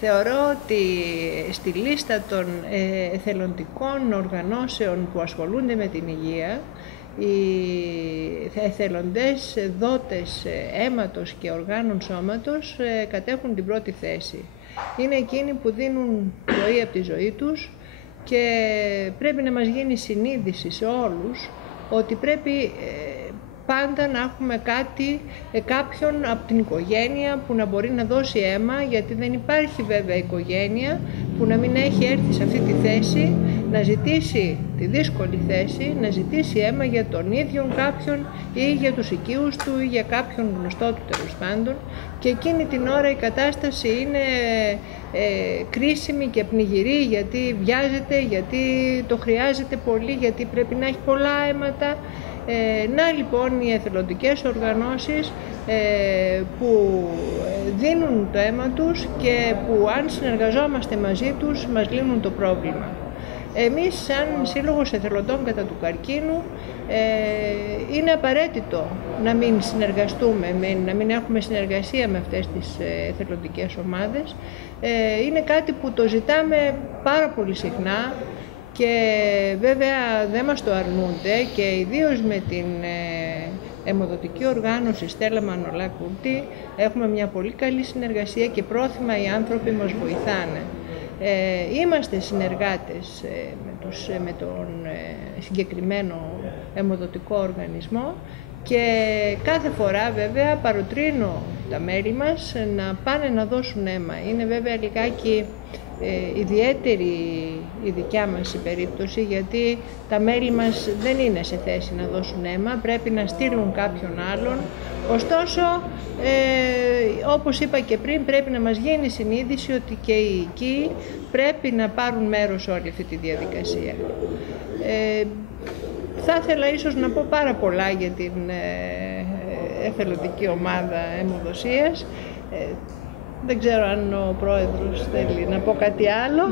Θεωρώ ότι στη λίστα των εθελοντικών οργανώσεων που ασχολούνται με την υγεία, οι εθελοντές δότες αίματος και οργάνων σώματος κατέχουν την πρώτη θέση. Είναι εκείνοι που δίνουν ζωή από τη ζωή τους και πρέπει να μας γίνει συνείδηση σε όλους ότι πρέπει πάντα να έχουμε κάποιον από την οικογένεια που να μπορεί να δώσει αίμα, γιατί δεν υπάρχει βέβαια οικογένεια που να μην έχει έρθει σε αυτή τη θέση, να ζητήσει τη δύσκολη θέση, να ζητήσει αίμα για τον ίδιο κάποιον ή για τους οικείους του ή για κάποιον γνωστό του τέλος πάντων, και εκείνη την ώρα η κατάσταση είναι κρίσιμη και πνιγυρή, γιατί βιάζεται, γιατί το χρειάζεται πολύ, γιατί πρέπει να έχει πολλά αίματα. Να λοιπόν οι εθελοντικές οργανώσεις που δίνουν το αίμα τους και που αν συνεργαζόμαστε μαζί τους μας λύνουν το πρόβλημα. Εμείς σαν Σύλλογος Εθελοντών κατά του καρκίνου είναι απαραίτητο να μην συνεργαστούμε, να μην έχουμε συνεργασία με αυτές τις εθελοντικές ομάδες. Είναι κάτι που το ζητάμε πάρα πολύ συχνά και βέβαια δεν μας το αρνούνται, και ιδίως με την αιμοδοτική οργάνωση Στέλλα Μανολά Κούρτη έχουμε μια πολύ καλή συνεργασία και πρόθυμα οι άνθρωποι μας βοηθάνε. Είμαστε συνεργάτες με τον συγκεκριμένο αιμοδοτικό οργανισμό και κάθε φορά βέβαια παροτρύνω τα μέλη μας να πάνε να δώσουν αίμα. Είναι βέβαια λιγάκι ιδιαίτερη η δικιά μας η περίπτωση, γιατί τα μέλη μας δεν είναι σε θέση να δώσουν αίμα, πρέπει να στείλουν κάποιον άλλον. Ωστόσο, όπως είπα και πριν, πρέπει να μας γίνει συνείδηση ότι και οι οικοί πρέπει να πάρουν μέρος σε όλη αυτή τη διαδικασία. Θα ήθελα ίσως να πω πάρα πολλά για την εθελοντική ομάδα αιμοδοσίας. Δεν ξέρω αν ο πρόεδρος θέλει να πω κάτι άλλο.